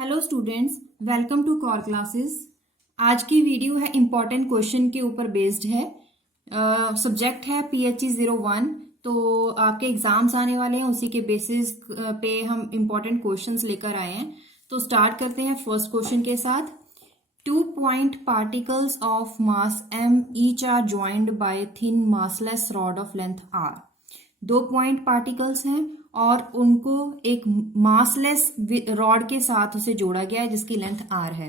Hello students, welcome to core classes. आज की video है इम्पॉर्टेंट क्वेश्चन के ऊपर बेस्ड है। सब्जेक्ट है PHE 01। तो आपके एग्जाम्स आने वाले हैं, उसी के बेसिस पे हम इम्पॉर्टेंट क्वेश्चंस लेकर आए हैं। तो स्टार्ट करते हैं फर्स्ट क्वेश्चन के साथ। 2 point particles of mass m each are joined by thin massless rod of length r। 2 point particles हैं और उनको एक मासलेस रॉड के साथ उसे जोड़ा गया है जिसकी लेंथ आर है।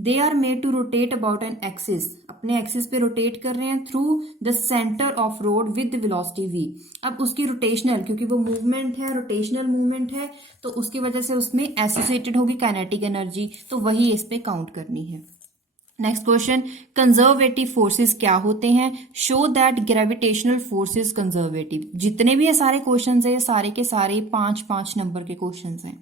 They are made to rotate about an axis, अपने एक्सिस पे रोटेट कर रहे हैं through the centre of rod with velocity v। अब उसकी रोटेशनल, क्योंकि वो मूवमेंट है, रोटेशनल मूवमेंट है, तो उसकी वजह से उसमें एसोसिएटेड होगी काइनेटिक एनर्जी, तो वही इस पे काउंट करनी है। नेक्स्ट क्वेश्चन, कंजर्वेटिव फोर्सेस क्या होते हैं? Show that gravitational forces conservative. जितने भी ये सारे क्वेश्चंस हैं, सारे के सारे 5-5 नंबर के क्वेश्चंस हैं,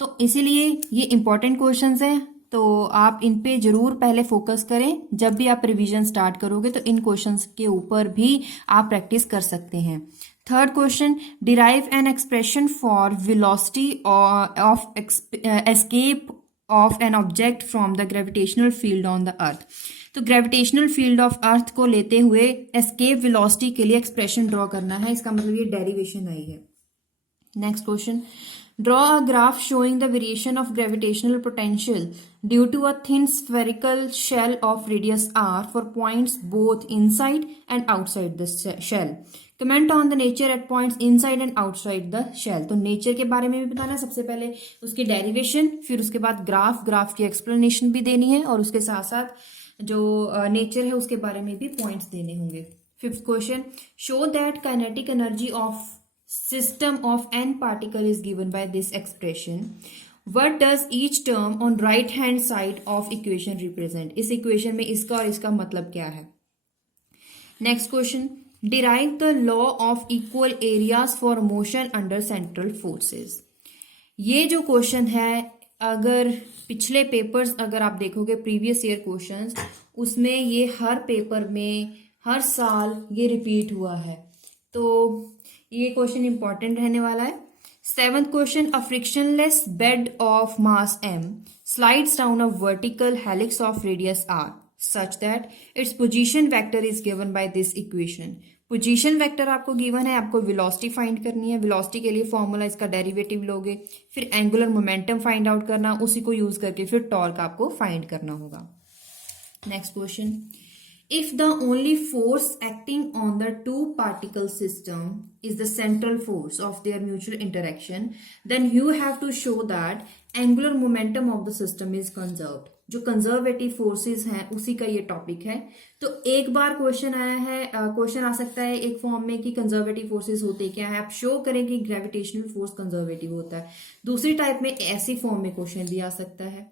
तो इसीलिए ये इंपॉर्टेंट क्वेश्चंस हैं। तो आप इन पे जरूर पहले फोकस करें। जब भी आप रिवीजन स्टार्ट करोगे तो इन क्वेश्चंस के ऊपर भी आप प्रैक्टिस कर सकते हैं। Third question, derive an expression for velocity of escape of an object from the gravitational field on the earth. तो ग्रेविटेशनल फील्ड ऑफ अर्थ को लेते हुए एस्केप वेलोसिटी के लिए एक्सप्रेशन ड्रॉ करना है, इसका मतलब ये डेरिवेशन आई है। Next question, draw a graph showing the variation of gravitational potential due to a thin spherical shell of radius r for points both inside and outside the shell. Comment on the nature at points inside and outside the shell. तो nature के बारे में भी बताना है सबसे पहले, उसकी डेरिवेशन, फिर उसके बाद ग्राफ की एक्सप्लेनेशन भी देनी है, और उसके साथ साथ जो नेचर है उसके बारे में भी पॉइंट्स देने होंगे। Fifth question, show that kinetic energy of system of n particle is given by this expression. What does each term on right hand side of equation represent? इस इक्वेशन में इसका और इसका मतलब क्या है? Next question, derive the law of equal areas for motion under central forces। ये जो क्वेश्चन है, अगर पिछले पेपर्स अगर आप देखोगे प्रीवियस ईयर क्वेश्चंस, उसमें ये हर पेपर में हर साल ये रिपीट हुआ है, तो ये क्वेश्चन इंपॉर्टेंट रहने वाला है। Seventh question, a frictionless bed of mass m slides down a vertical helix of radius r such that its position vector is given by this equation. Position vector आपको given है, आपको velocity find करनी है। Velocity के लिए formula, इसका derivative लोगे, फिर एंगुलर मोमेंटम फाइंड आउट करना, उसी को यूज करके फिर टॉर्क आपको फाइंड करना होगा। Next question, if the only force acting on the two particle system is the central force of their mutual interaction, then you have to show that angular momentum of the system is conserved। जो conservative forces हैं उसी का ये topic है। तो एक बार question आया है, क्वेश्चन आ सकता है एक फॉर्म में कि कंजर्वेटिव फोर्सेस होते क्या है, आप शो करें कि ग्रेविटेशनल फोर्स कंजर्वेटिव होता है। दूसरी टाइप में ऐसी फॉर्म में क्वेश्चन भी आ सकता है।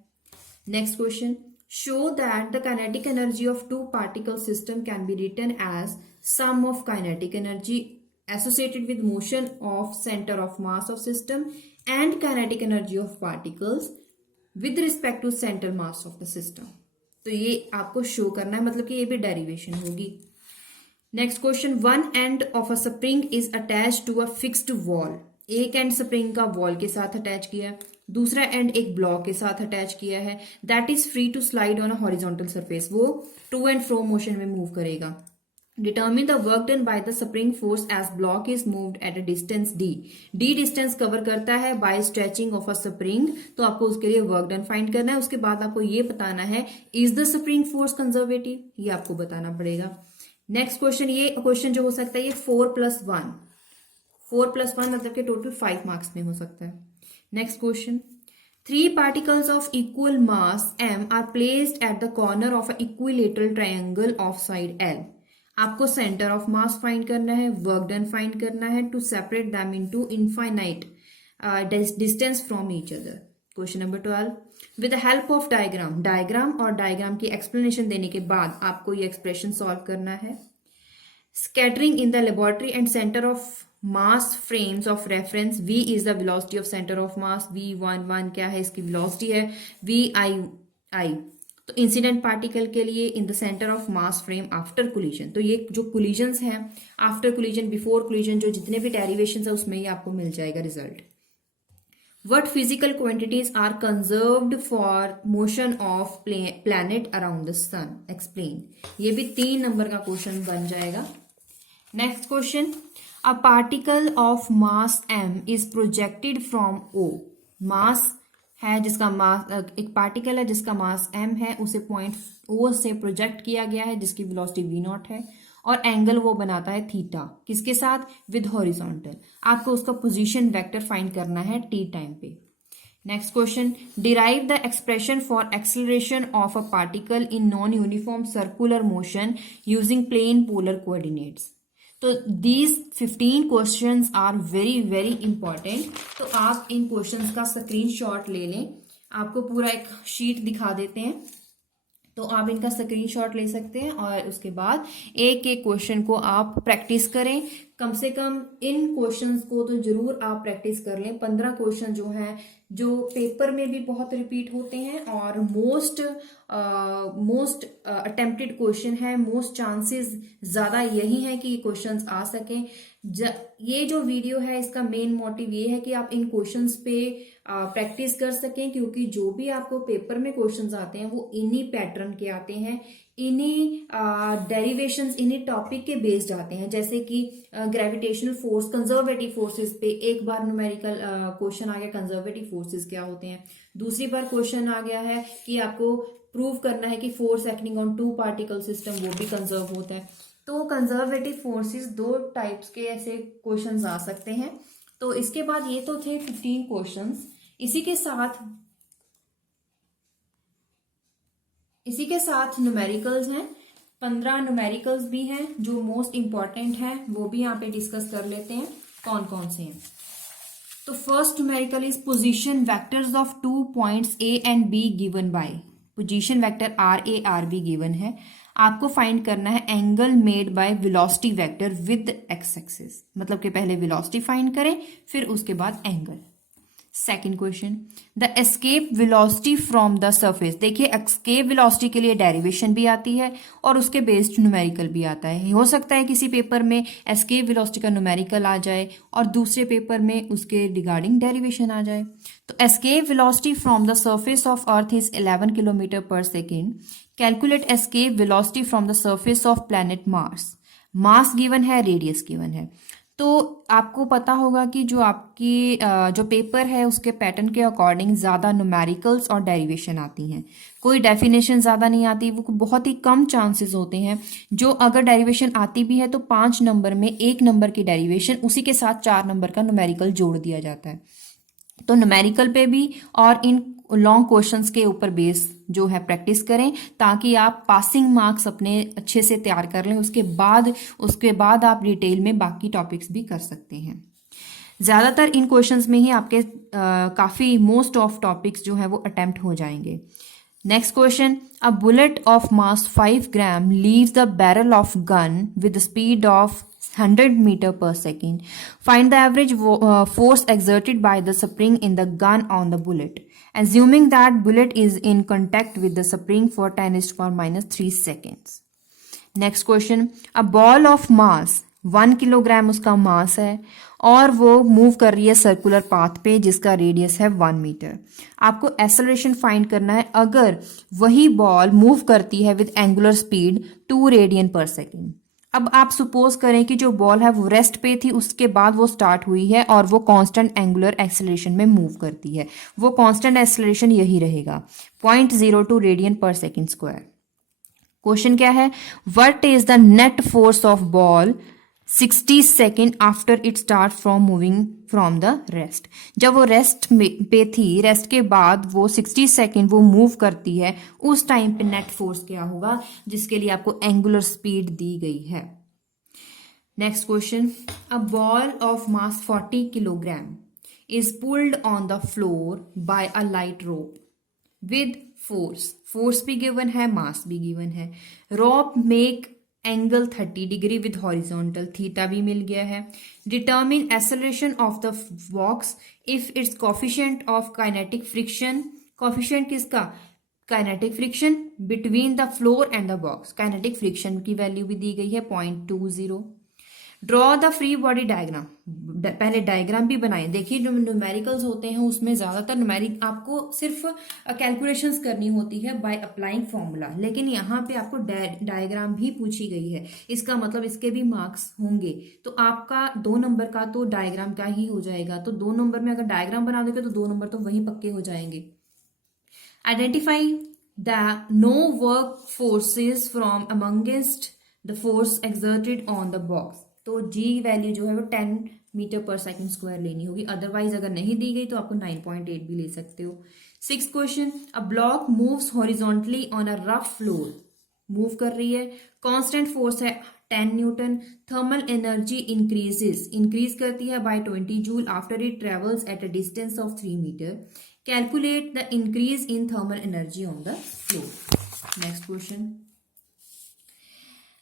Next question, show that the kinetic energy of two particle system can be written as sum of kinetic energy associated with motion of center of mass of system and kinetic energy of particles with respect to center mass of the system। तो ये आपको show करना है, मतलब कि ये भी derivation होगी। Next question, one end of a spring is attach to a fixed wall. एक एंड स्प्रिंग का वॉल के साथ अटैच किया है, दूसरा एंड एक ब्लॉक के साथ अटैच किया है। That is free to slide on a horizontal surface, वो टू एंड फ्रो मोशन में मूव करेगा। Determine the work done by the spring force as block is moved at a distance d। d distance cover करता है by stretching of a spring, तो आपको उसके लिए work done find करना है। उसके बाद आपको ये बताना है is the spring force conservative, ये आपको बताना पड़ेगा। नेक्स्ट क्वेश्चन, ये क्वेश्चन जो हो सकता है ये 4+1 मतलब कि टोटल 5 मार्क्स में हो सकता है। Next question, 3 particles of equal mass m are placed at the corner of an equilateral triangle of side L। आपको सेंटर ऑफ मास फाइंड करना है, वर्क डन फाइंड करना है to separate them into infinite distance from each other. Question number 12, with the help of diagram और diagram की explanation देने के बाद आपको ये एक्सप्रेशन सॉल्व करना है। Scattering in the laboratory and centre of mass frames of reference, v is the velocity of centre of mass, v11 क्या है, इसकी वेलोसिटी है, vi। तो इंसिडेंट पार्टिकल के लिए in the centre of mass frame after collision, तो ये जो कोलिजन्स हैं, आफ्टर कोलिजन, बिफोर कोलिजन, जो जितने भी डेरिवेशंस है उसमें ये आपको मिल जाएगा result. What physical quantities are conserved for motion of planet around the sun? Explain. ये भी 3 नंबर का क्वेश्चन बन जाएगा. Next question, a particle of mass m is projected from O. मास है जिसका मास, एक पार्टिकल है जिसका मास m है, उसे पॉइंट O से प्रोजेक्ट किया गया है जिसकी वेलोसिटी v0 है और एंगल वो बनाता है थीटा. किसके साथ? With horizontal. आपको उसका पोजीशन वेक्टर फाइंड करना है t टाइम पे. Next question, derive the expression for acceleration of a particle in non uniform circular motion using plane polar coordinates. तो these 15 questions are very very important. तो आप इन questions का screenshot ले लें. आपको पूरा एक शीट दिखा देते हैं, तो आप इनका स्क्रीनशॉट ले सकते हैं और उसके बाद एक एक क्वेश्चन को आप प्रैक्टिस करें. कम से कम इन क्वेश्चंस को तो जरूर आप प्रैक्टिस कर लें. 15 क्वेश्चन जो हैं, जो पेपर में भी बहुत रिपीट होते हैं और मोस्ट अटेम्प्टेड क्वेश्चन है. मोस्ट चांसेस ज्यादा यही है कि क्वेश्चंस आ सकें. ये जो वीडियो है इसका मेन मोटिव ये है कि आप इन क्वेश्चंस पे प्रैक्टिस कर सकें, क्योंकि जो भी आपको पेपर में क्वेश्चंस आते हैं वो इन्हीं पैटर्न के आते हैं, इन्हीं डेरिवेशंस, इन्हीं टॉपिक के बेस्ड आते हैं. जैसे कि ग्रेविटेशनल फोर्स, कंजर्वेटिव फोर्सेस पे एक बार न्यूमेरिकल क्वेश्चन आ गया, कंजर्वेटिव फोर्सेस क्या होते हैं. दूसरी बार क्वेश्चन आ गया है कि आपको प्रूव करना है कि force acting on 2 particle system, वो भी कंजर्व होता है. तो कंजर्वेटिव फोर्सेस 2 टाइप्स के ऐसे क्वेश्चंस आ सकते हैं. तो इसके बाद ये तो थे 15 क्वेश्चंस. इसी के साथ न्यूमेरिकल्स हैं. 15 न्यूमेरिकल्स भी हैं जो मोस्ट इंपॉर्टेंट हैं, वो भी यहाँ पे डिस्कस कर लेते हैं कौन कौन से हैं. तो first numerical is position vectors of 2 points A and B given by. Position vector RA RB given है. आपको फाइंड करना है angle made by velocity vector with x axis. मतलब कि पहले वेलोसिटी फाइंड करें फिर उसके बाद angle. Second question, the escape velocity from the surface. देखिए एस्केप वेलोसिटी के लिए डेरिवेशन भी आती है और उसके बेस्ड न्यूमेरिकल भी आता है. हो सकता है किसी पेपर में एस्केप वेलोसिटी का न्यूमेरिकल आ जाए और दूसरे पेपर में उसके रिगार्डिंग डेरिवेशन आ जाए. तो escape velocity from the surface of earth is 11 kilometre per second. Calculate escape velocity from the surface of planet Mars. Mass given है, रेडियस गिवन है. तो आपको पता होगा कि जो आपकी जो पेपर है उसके पैटर्न के अकॉर्डिंग ज़्यादा न्यूमेरिकल्स और डेरिवेशन आती हैं. कोई डेफिनेशन ज़्यादा नहीं आती, वो बहुत ही कम चांसेस होते हैं. जो अगर डेरिवेशन आती भी है तो 5 नंबर में 1 नंबर की डेरिवेशन, उसी के साथ 4 नंबर का न्यूमेरिकल जोड़ दिया जाता है. तो न्यूमेरिकल पे भी और इन लॉन्ग क्वेश्चंस के ऊपर बेस जो है प्रैक्टिस करें, ताकि आप पासिंग मार्क्स अपने अच्छे से तैयार कर लें. उसके बाद आप डिटेल में बाकी टॉपिक्स भी कर सकते हैं. ज़्यादातर इन क्वेश्चंस में ही आपके काफ़ी मोस्ट ऑफ टॉपिक्स जो है वो अटेम्प्ट हो जाएंगे. Next question, a bullet of mass 5 gram leaves the barrel of gun with speed of 100 meter per second. Find the average force exerted by the spring in the gun on the bullet, assuming that bullet is in contact with the spring for 10⁻³ seconds. Next question, a ball of mass 1 kilogram उसका मास है और वो move कर रही है circular path पे जिसका radius है 1 मीटर. आपको एक्सेलरेशन फाइंड करना है अगर वही बॉल मूव करती है विद एंगुलर स्पीड 2 रेडियन पर सेकेंड. अब आप सपोज करें कि जो बॉल है वो रेस्ट पे थी, उसके बाद वो स्टार्ट हुई है और वो कांस्टेंट एंगुलर एक्सेलरेशन में मूव करती है. वो कांस्टेंट एक्सेलरेशन यही रहेगा 0.02 रेडियन पर सेकेंड स्क्वायर. क्वेश्चन क्या है, what is the net force of ball 60 second after it start from moving from the rest. जब वो रेस्ट पे थी, रेस्ट के बाद वो 60 सेकेंड वो मूव करती है, उस टाइम पे नेट फोर्स क्या होगा, जिसके लिए आपको एंगुलर स्पीड दी गई है. Next question, a ball of mass 40 kilogram is pulled on the floor by a light rope with force भी गिवन है, मास भी गिवन है. Rope make angle 30 degree with horizontal, theta भी मिल गया है. Determine acceleration of the box if it's coefficient of kinetic friction. Coefficient किसका? Kinetic friction between the floor and the box. Kinetic friction की value भी दी गई है 0.20. Draw the free body diagram, पहले डायग्राम भी बनाएं। देखिए जो न्यूमेरिकल्स होते हैं उसमें ज्यादातर न्यूमेरिक आपको सिर्फ कैलकुलेशंस करनी होती है बाय अप्लाइंग फॉर्मूला, लेकिन यहाँ पे आपको डायग्राम भी पूछी गई है, इसका मतलब इसके भी मार्क्स होंगे। तो आपका 2 नंबर का तो डायग्राम का ही हो जाएगा, तो 2 नंबर में अगर डायग्राम बना दोगे तो 2 नंबर तो वहीं पक्के हो जाएंगे। Identify the no work forces from amongst the force exerted on the box. तो जी वैल्यू जो है वो 10 मीटर पर सेकंड स्क्वायर लेनी होगी, अदरवाइज अगर नहीं दी गई तो आपको 9.8 भी ले सकते हो। 6th question, a block moves horizontally on a rough floor, move कर रही है, कांस्टेंट फोर्स है 10 न्यूटन, थर्मल एनर्जी इंक्रीज करती है by 20 joule after it travels at a distance of 3 metre, calculate the increase in thermal energy on the floor. Next question,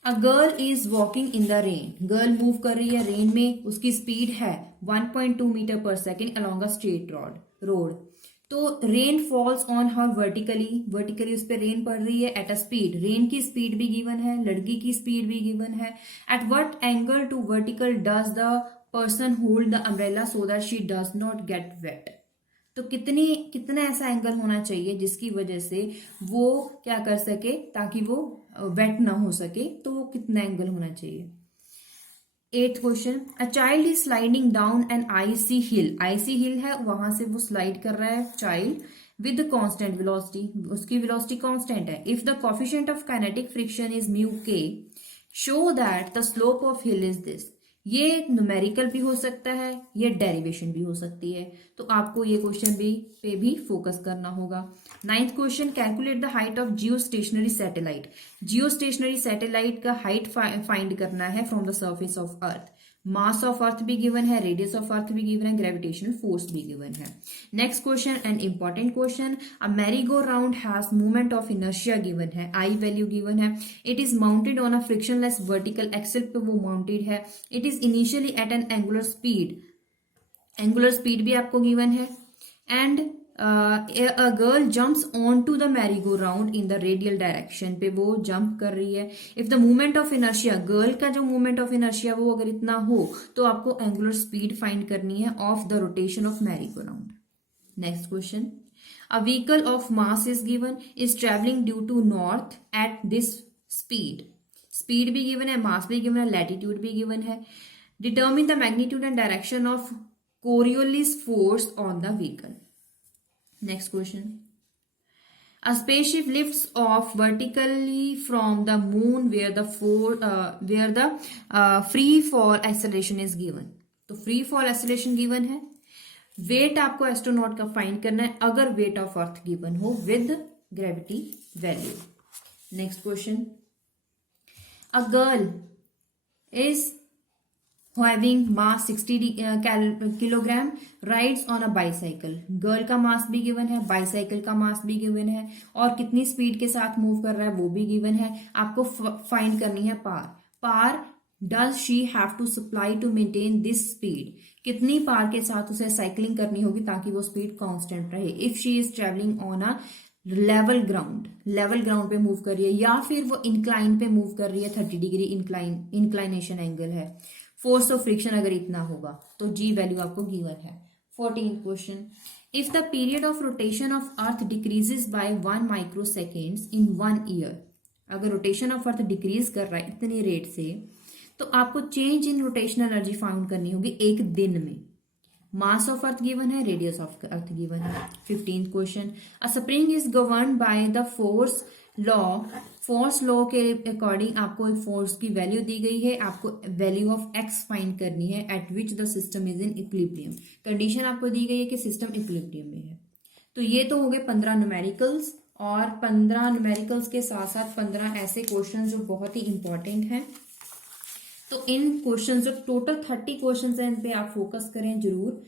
a girl is walking in the rain, girl move कर रही है rain में, उसकी speed है 1.2 metre per second along a straight road. तो rain falls on her vertically उस पर rain पड़ रही है एट अ स्पीड, रेन की स्पीड भी गिवन है, लड़की की स्पीड भी गिवन है। At what angle to vertical does the person hold the umbrella so that she does not get wet. तो कितना ऐसा एंगल होना चाहिए जिसकी वजह से वो क्या कर सके, ताकि वो वेट ना हो सके, तो वो कितना एंगल होना चाहिए। 8th question, a child is sliding down an icy hill है, वहां से वो स्लाइड कर रहा है चाइल्ड विद कांस्टेंट वेलोसिटी, उसकी वेलोसिटी कांस्टेंट है। If the coefficient of kinetic friction is mu k, show that the slope of hill is this. ये न्यूमेरिकल भी हो सकता है, ये डेरिवेशन भी हो सकती है, तो आपको ये क्वेश्चन पे भी फोकस करना होगा। 9th question, calculate the height of geostationary satellite, geostationary satellite का हाइट फाइंड करना है from the surface of earth. Mass of earth भी गिवन है, रेडियस ऑफ अर्थ भी गिवन है, ग्रेविटेशनल फोर्स भी गिवन है। Next question, an important question, a merry go round has movement of inertia given है, I value given है, it is mounted on a frictionless vertical axle पे वो mounted है, it is initially at an angular speed भी आपको given है, and a girl jumps on to the merry go round in the radial direction पे वो jump कर रही है। If the movement of inertia, girl का जो मूवमेंट ऑफ इनर्शिया वो अगर इतना हो तो आपको एंगुलर स्पीड फाइंड करनी है of the rotation of merry go round. Next question, a vehicle of mass is given, is travelling due to north at this speed भी गिवन है, मास भी गिवन है, लैटिट्यूड भी गिवन है। Determine the magnitude and direction of Coriolis force on the vehicle. Next question. A spaceship lifts off vertically from the moon where the free fall acceleration is given. तो free fall acceleration given है, wait आपको astronaut का find करना है अगर weight of earth given हो with gravity value. Next question, a girl is having mass 60 kilogram rides on a bicycle, girl का मास भी गिवन है, बाईसाइकिल का मास भी गिवन है, और कितनी स्पीड के साथ मूव कर रहा है वो भी गिवन है। आपको फाइंड करनी है power does she have to supply to maintain this speed, कितनी पार के साथ उसे साइकिलिंग करनी होगी ताकि वो स्पीड कांस्टेंट रहे। If she is travelling on a level ground पे मूव कर रही है, या फिर वो इंक्लाइन पे मूव कर रही है, 30 डिग्री इंक्लाइनेशन एंगल है, फोर्स ऑफ फ्रिक्शन अगर इतना होगा तो जी वैल्यू आपको गिवन है। 14th question, if the period of rotation of earth decreases by 1 microseconds in 1 year, अगर रोटेशन ऑफ अर्थ डिक्रीज कर रहा है इतनी रेट से, तो आपको change in rotational energy found करनी होगी एक दिन में। मास ऑफ अर्थ गिवन है, रेडियस ऑफ अर्थ गिवन है। 15th question, a spring is govern by the force law के अकॉर्डिंग आपको एक फोर्स की वैल्यू दी गई है, आपको वैल्यू ऑफ एक्स फाइंड करनी है eight which the system is in equilibrium. Condition आपको दी गई है कि सिस्टम इक्विलिब्रियम में है। तो ये तो हो गए 15 न्यूमेरिकल्स, और 15 न्यूमेरिकल्स के साथ साथ 15 ऐसे क्वेश्चन जो बहुत ही इंपॉर्टेंट हैं। तो इन क्वेश्चन जो टोटल 30 क्वेश्चन है इन पे आप फोकस करें जरूर।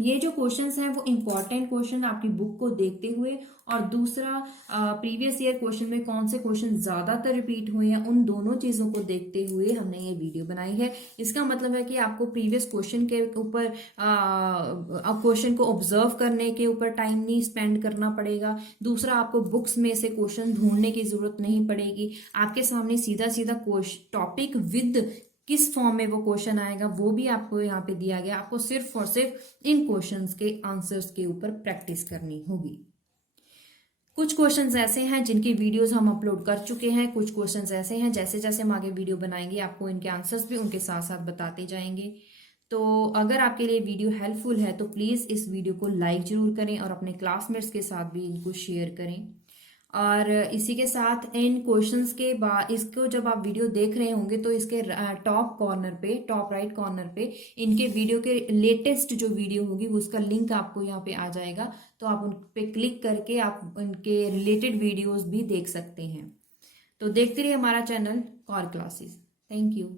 ये जो क्वेश्चंस हैं वो इंपॉर्टेंट क्वेश्चन आपकी बुक को देखते हुए, और दूसरा प्रीवियस ईयर क्वेश्चन में कौन से क्वेश्चन ज्यादातर रिपीट हुए हैं उन दोनों चीजों को देखते हुए हमने ये वीडियो बनाई है। इसका मतलब है कि आपको प्रीवियस क्वेश्चन के ऊपर क्वेश्चन को ऑब्जर्व करने के ऊपर टाइम नहीं स्पेंड करना पड़ेगा। दूसरा, आपको बुक्स में से क्वेश्चन ढूंढने की जरूरत नहीं पड़ेगी, आपके सामने सीधा सीधा टॉपिक विद किस फॉर्म में वो क्वेश्चन आएगा वो भी आपको यहाँ पे दिया गया। आपको सिर्फ और सिर्फ इन क्वेश्चंस के आंसर्स के ऊपर प्रैक्टिस करनी होगी। कुछ क्वेश्चंस ऐसे हैं जिनकी वीडियोस हम अपलोड कर चुके हैं, कुछ क्वेश्चंस ऐसे हैं जैसे जैसे हम आगे वीडियो बनाएंगे आपको इनके आंसर्स भी उनके साथ साथ बताते जाएंगे। तो अगर आपके लिए वीडियो हेल्पफुल है तो प्लीज़ इस वीडियो को लाइक जरूर करें और अपने क्लासमेट्स के साथ भी इनको शेयर करें। और इसी के साथ इन क्वेश्चंस के बाद इसको जब आप वीडियो देख रहे होंगे तो इसके टॉप कॉर्नर पे, टॉप राइट कॉर्नर पे इनके वीडियो के लेटेस्ट जो वीडियो होगी वो उसका लिंक आपको यहाँ पे आ जाएगा। तो आप उन पे क्लिक करके आप उनके रिलेटेड वीडियोस भी देख सकते हैं। तो देखते रहिए हमारा channel core classes. Thank you.